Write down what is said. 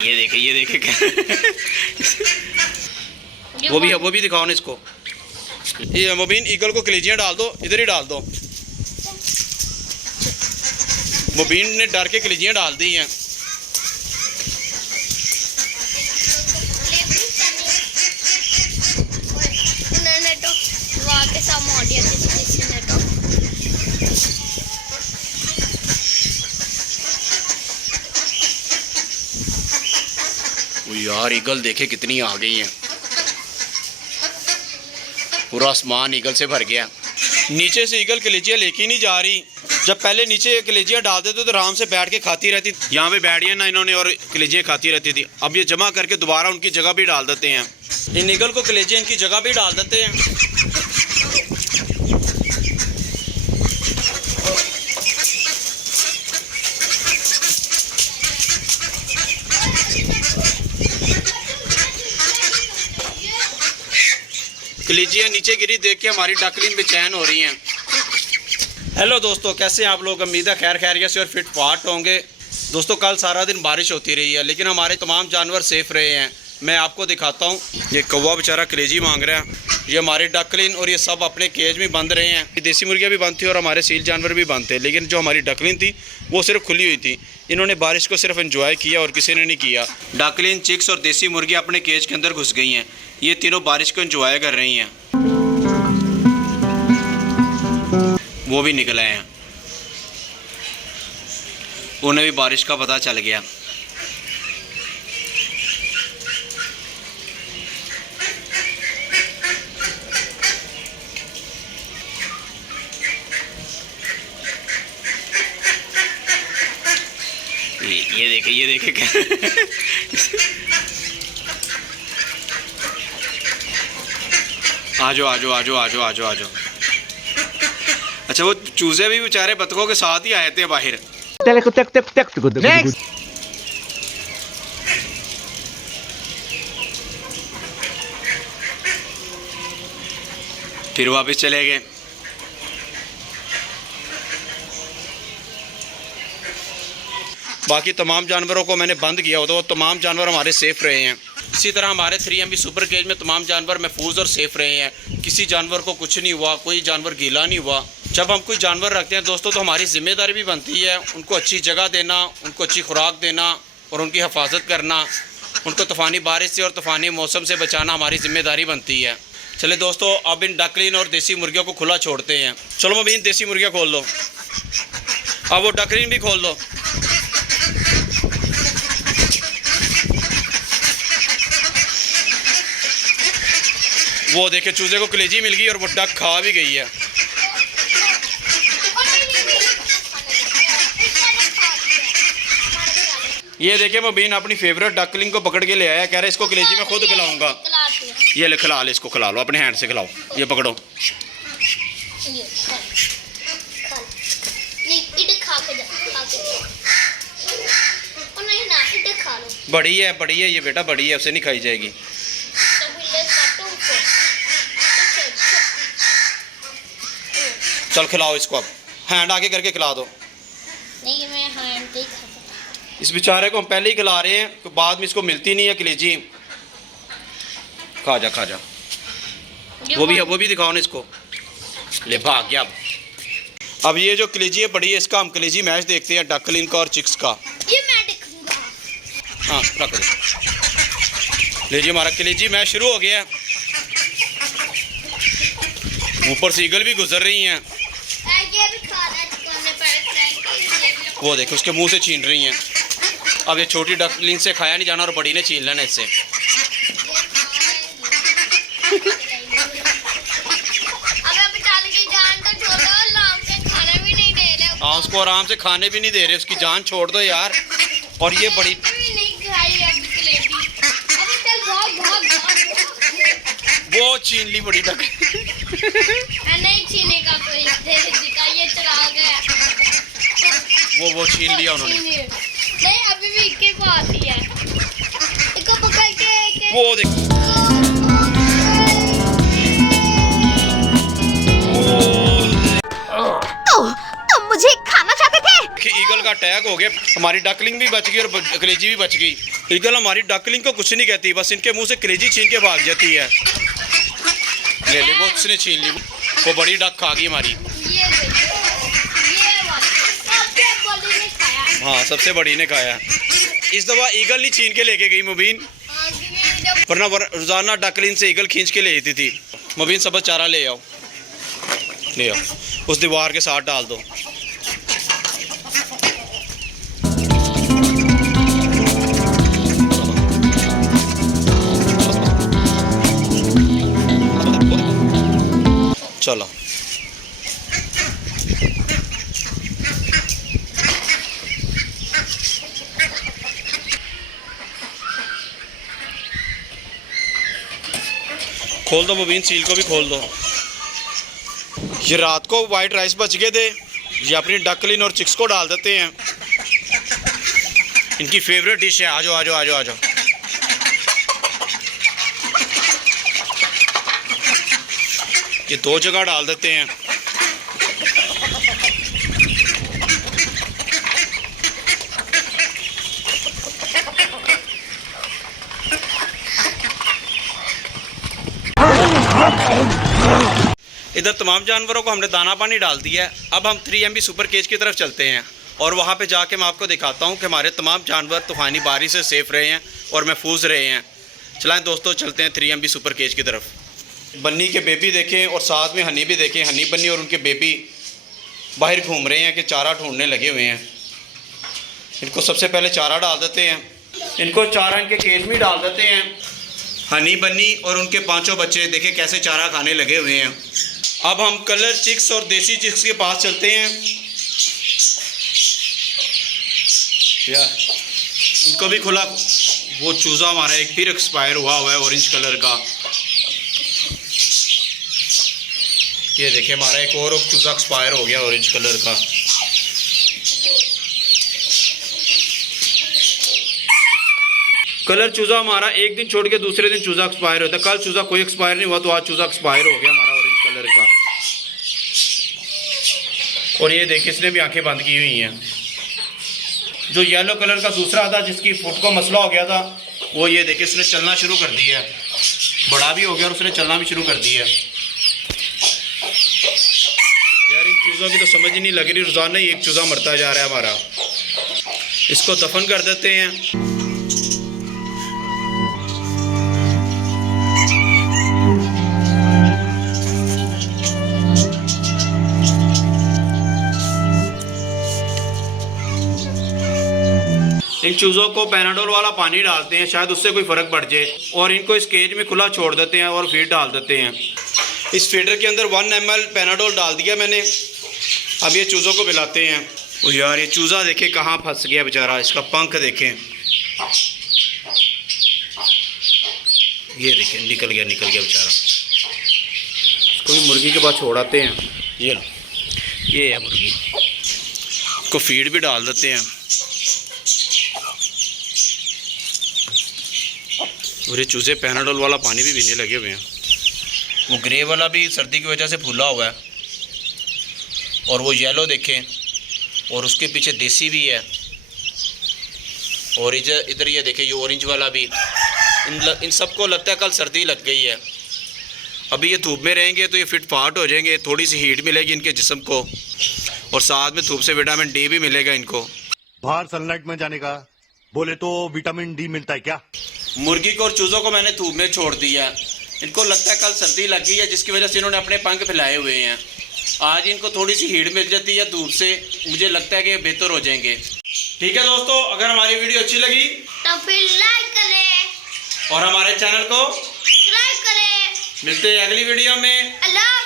ये देखे वो भी दिखाओ ना इसको। ये मुबीन ईगल को कलेजियाँ डाल दो, इधर ही डाल दो। मुबीन ने डर के कलेजियाँ डाल दी हैं। यार ईगल देखे कितनी आ गई हैं, पूरा आसमान ईगल से भर गया। नीचे से ईगल कलेजियाँ लेके नहीं जा रही। जब पहले नीचे कलेजियाँ डाल देते तो आराम से बैठ के खाती रहती, यहाँ पे बैठ गया ना इन्होंने और कलेजियाँ खाती रहती थी। अब ये जमा करके दोबारा उनकी जगह भी डाल देते हैं। इन ईगल को कलेजियाँ इनकी जगह भी डाल देते हैं। कलेजियाँ नीचे गिरी देख के हमारी डकलिंग बेचैन हो रही हैं। हेलो दोस्तों, कैसे हैं आप लोग? उम्मीद है खैर खैरियत से और फिट फाट होंगे। दोस्तों कल सारा दिन बारिश होती रही है लेकिन हमारे तमाम जानवर सेफ रहे हैं। मैं आपको दिखाता हूँ। ये कौवा बेचारा कलेजी मांग रहा है। ये हमारे डकलिन और ये सब अपने केज में बंद रहे हैं। देसी मुर्गियाँ भी बंद थी और हमारे सील जानवर भी बंद थे, लेकिन जो हमारी डकलिन थी वो सिर्फ खुली हुई थी। इन्होंने बारिश को सिर्फ एंजॉय किया और किसी ने नहीं किया। डकलिन, चिक्स और देसी मुर्गियाँ अपने केज के अंदर घुस गई हैं। ये तीनों बारिश को एंजॉय कर रही हैं। वो भी निकल आए हैं, उन्हें भी बारिश का पता चल गया। ये देखे आजो आजो आजो आजो आजो आजो। अच्छा, वो चूजे भी बेचारे बतखों के साथ ही आए थे बाहर। फिर वापस चले गए। बाकी तमाम जानवरों को मैंने बंद किया होता, वो तमाम जानवर हमारे सेफ रहे हैं। इसी तरह हमारे 3MB सुपर केज में तमाम जानवर महफूज और सेफ रहे हैं। किसी जानवर को कुछ नहीं हुआ, कोई जानवर गीला नहीं हुआ। जब हम कोई जानवर रखते हैं दोस्तों तो हमारी जिम्मेदारी भी बनती है उनको अच्छी जगह देना, उनको अच्छी खुराक देना और उनकी हिफाजत करना। उनको तूफ़ानी बारिश से और तूफ़ानी मौसम से बचाना हमारी जिम्मेदारी बनती है। चले दोस्तों, अब इन डकलिन और देसी मुर्गियों को खुला छोड़ते हैं। चलो मुबीन, देसी मुर्गियाँ खोल दो। अब वो डकलिन भी खोल दो। वो देखे चूजे को कलेजी मिल गई और वो डक खा भी गई है। ये देखे मुबीन अपनी फेवरेट डकलिंग को पकड़ के ले आया। कह रहा है इसको कलेजी में खुद खिलाऊंगा। ये ले, खिला ले इसको, खिला लो अपने हैंड से खिलाओ। ये पकड़ो। बड़ी है ये बेटा, बड़ी है, उसे नहीं खाई जाएगी। चल खिलाओ इसको, अब हैंड आगे करके खिला दो। नहीं, मैं हैंड पे खा। इस बेचारे को हम पहले ही खिला रहे हैं तो बाद में इसको मिलती नहीं है कलेजी। खा जा खा जा। वो भी दिखाओ ना इसको। ले भाग गया। अब ये जो कलेजी है बड़ी है, इसका हम कलेजी मैच देखते हैं डकलिन का और चिक्स का। ये मैं देखूंगा। हाँ रख दे। ले जी, हमारा कलेजी मैच शुरू हो गया। ऊपर से ईगल भी गुजर रही हैं। वो देखो उसके मुंह से छीन रही हैं। अब ये छोटी डकलिन से खाया नहीं जाना और बड़ी ने छीन लेना इससे। हाँ, उसको आराम से खाने भी नहीं दे रहे, उसकी जान छोड़ दो यार। और ये बड़ी वो छीन ली बड़ी डक। नहीं छीनेगा कोई, ये चला गया। वो छीन लिया उन्होंने। नहीं, अभी भी इक्के को आती है। इसको पकड़ के वो देख। तो तुम मुझे खाना चाहते थे? ईगल का टैग अटैक हो गया, हमारी डकलिंग भी बच गई और कलेजी भी बच गई। ईगल हमारी डकलिंग को कुछ नहीं कहती, बस इनके मुंह से कलेजी छीन के भाग जाती है। ले ली, वो उसने छीन ली, वो बड़ी डक खा गई हमारी। हाँ, सबसे बड़ी ने खाया। इस दफ़ा ईगल नहीं छीन के लेके गई मुबीन, वरना रोज़ाना डकलिंग से ईगल खींच के ले जाती थी। मुबीन सबक चारा ले आओ, ले आओ, उस दीवार के साथ डाल दो। चलो खोल दो मुबीन, सील को भी खोल दो। ये रात को वाइट राइस बच गए थे, ये अपनी डकलिन और चिक्स को डाल देते हैं। इनकी फेवरेट डिश है। आ जाओ आ जाओ आ जाओ आ जाओ। ये 2 जगह डाल देते हैं। इधर तमाम जानवरों को हमने दाना पानी डाल दिया है। अब हम 3MB सुपर केज की तरफ चलते हैं और वहाँ पे जाके मैं आपको दिखाता हूँ कि हमारे तमाम जानवर तूफ़ानी बारिश से सेफ रहे हैं और महफूज रहे हैं। चलाएं दोस्तों, चलते हैं 3MB सुपर केज की तरफ। बन्नी के बेबी देखें और साथ में हनी भी देखें। हनी बन्नी और उनके बेबी बाहर घूम रहे हैं कि चारा ढूंढने लगे हुए हैं। इनको सबसे पहले चारा डाल देते हैं। इनको चारा इनके केज में डाल देते हैं। हनी बन्नी और उनके 5 बच्चे देखें कैसे चारा खाने लगे हुए हैं। अब हम कलर चिक्स और देसी चिक्स के पास चलते हैं। यार इनको भी खुला, वो चूज़ा हमारा एक फिर एक्सपायर हुआ है ऑरेंज कलर का। ये देखिए हमारा एक और चूज़ा एक्सपायर हो गया ऑरेंज कलर का। कलर चूज़ा हमारा एक दिन छोड़ के दूसरे दिन चूज़ा एक्सपायर होता है। कल चूज़ा कोई एक्सपायर नहीं हुआ तो आज चूज़ा एक्सपायर हो गया हमारा ऑरेंज कलर का। और ये देखिए इसने भी आंखें बंद की हुई हैं। जो येलो कलर का दूसरा था जिसकी फुट को मसला हो गया था, वो ये देखिए उसने चलना शुरू कर दिया है। बड़ा भी हो गया और उसने चलना भी शुरू कर दिया है। यार इन चूज़ों की तो समझ ही नहीं लग रही, रोज़ाना ही एक चूज़ा मरता जा रहा है हमारा। इसको दफन कर देते हैं। इन चूज़ों को पैनाडोल वाला पानी डालते हैं, शायद उससे कोई फ़र्क पड़ जाए। और इनको इस केज में खुला छोड़ देते हैं और फीड डाल देते हैं। इस फीडर के अंदर 1 ml पैनाडोल डाल दिया मैंने। अब ये चूज़ों को पिलाते हैं। ओ यार ये चूज़ा देखें कहाँ फंस गया बेचारा, इसका पंख देखें, ये देखें निकल गया बेचारा। इसको भी मुर्गी के पास छोड़ आते हैं। ये लो, ये है मुर्गी, इसको फीड भी डाल देते हैं। और ये चूज़े पैनाडोल वाला पानी भी पीने लगे हुए हैं। वो ग्रे वाला भी सर्दी की वजह से फूला हुआ है। और वो येलो देखें, और उसके पीछे देसी भी है। और इधर ये देखें ये ऑरेंज वाला भी। इन सबको लगता है कल सर्दी लग गई है। अभी ये धूप में रहेंगे तो ये फिट फाट हो जाएंगे। थोड़ी सी हीट मिलेगी इनके जिस्म को और साथ में धूप से विटामिन डी भी मिलेगा इनको। बाहर सनलाइट में जाने का बोले तो विटामिन डी मिलता है क्या? मुर्गी को और चूज़ों को मैंने धूप में छोड़ दिया। इनको लगता है कल सर्दी लग गई है जिसकी वजह से इन्होंने अपने पंख फैलाए हुए हैं। आज इनको थोड़ी सी हीट मिल जाती है धूप से, मुझे लगता है कि ये बेहतर हो जाएंगे। ठीक है दोस्तों, अगर हमारी वीडियो अच्छी लगी तो फिर लाइक करें और हमारे चैनल को सब्सक्राइब करें। मिलते हैं अगली वीडियो में। अल्लाह